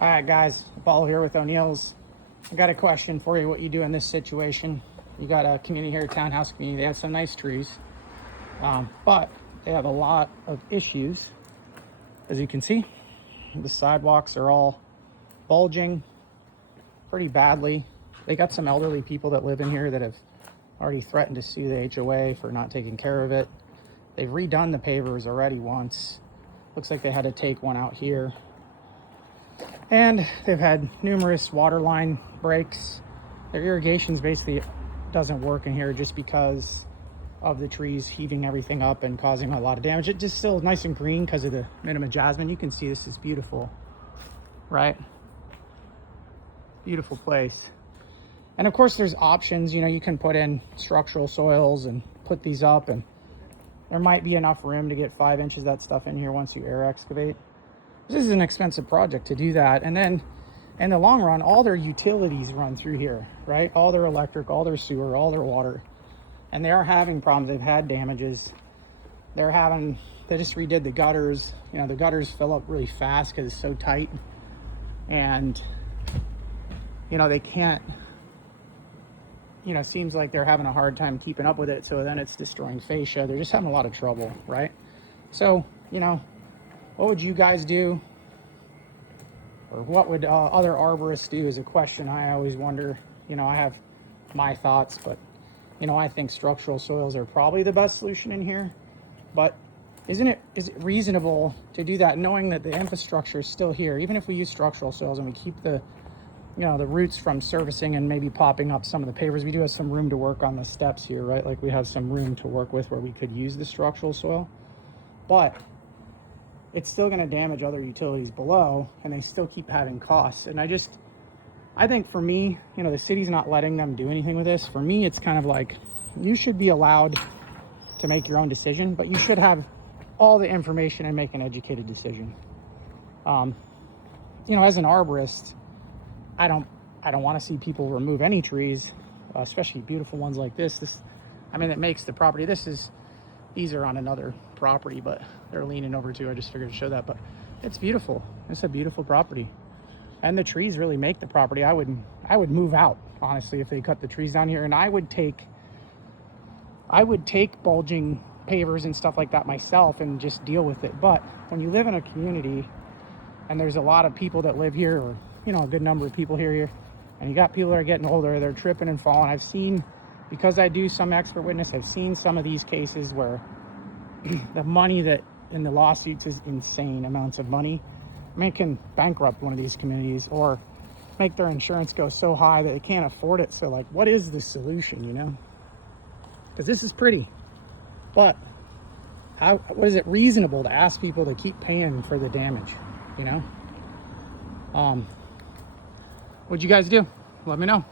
All right, guys, Paul here with O'Neill's. I got a question for you. What you do in this situation? You got a community here, a townhouse community. They have some nice trees, but they have a lot of issues. As you can see, the sidewalks are all bulging pretty badly. They got some elderly people that live in here that have already threatened to sue the HOA for not taking care of it. They've redone the pavers already once. Looks like they had to take one out here. And they've had numerous water line breaks. Their irrigations basically doesn't work in here just because of the trees heaving everything up and causing a lot of damage. It just still nice and green because of the minimum jasmine. You can see this is beautiful, right? Beautiful place. And of course there's options. You know, you can put in structural soils and put these up, and there might be enough room to get 5 inches of that stuff in here once you air excavate. This is an expensive project to do that. And then in the long run, all their utilities run through here, right? All their electric, all their sewer, all their water. And they are having problems. They've had damages. They just redid the gutters. You know, the gutters fill up really fast because it's so tight. And, you know, they can't, you know, seems like they're having a hard time keeping up with it. So then it's destroying fascia. They're just having a lot of trouble, right? So, you know, what would you guys do? Or what would other arborists do is a question I always wonder. You know, I have my thoughts, but, you know, I think structural soils are probably the best solution in here. But is it reasonable to do that knowing that the infrastructure is still here? Even if we use structural soils and we keep the, you know, the roots from surfacing and maybe popping up some of the pavers, we do have some room to work on the steps here, right? Like we have some room to work with where we could use the structural soil. But it's still going to damage other utilities below, and they still keep having costs. And I think for me, you know, the city's not letting them do anything with this. For me, it's kind of like, you should be allowed to make your own decision, but you should have all the information and make an educated decision. You know, as an arborist, I don't want to see people remove any trees, especially beautiful ones like this. I mean, it makes the property, these are on another property, but they're leaning over too. I just figured to show that, but it's beautiful. It's a beautiful property, and the trees really make the property. I would move out, honestly, if they cut the trees down here, and I would take bulging pavers and stuff like that myself and just deal with it. But when you live in a community and there's a lot of people that live here, or, you know, a good number of people here, and you got people that are getting older, they're tripping and falling. I've seen, because I do some expert witness, I've seen some of these cases where the money that in the lawsuits is insane amounts of money. I mean, it can bankrupt one of these communities or make their insurance go so high that they can't afford it. So like, what is the solution, you know? Because this is pretty, but what is it reasonable to ask people to keep paying for the damage, you know? What'd you guys do? Let me know.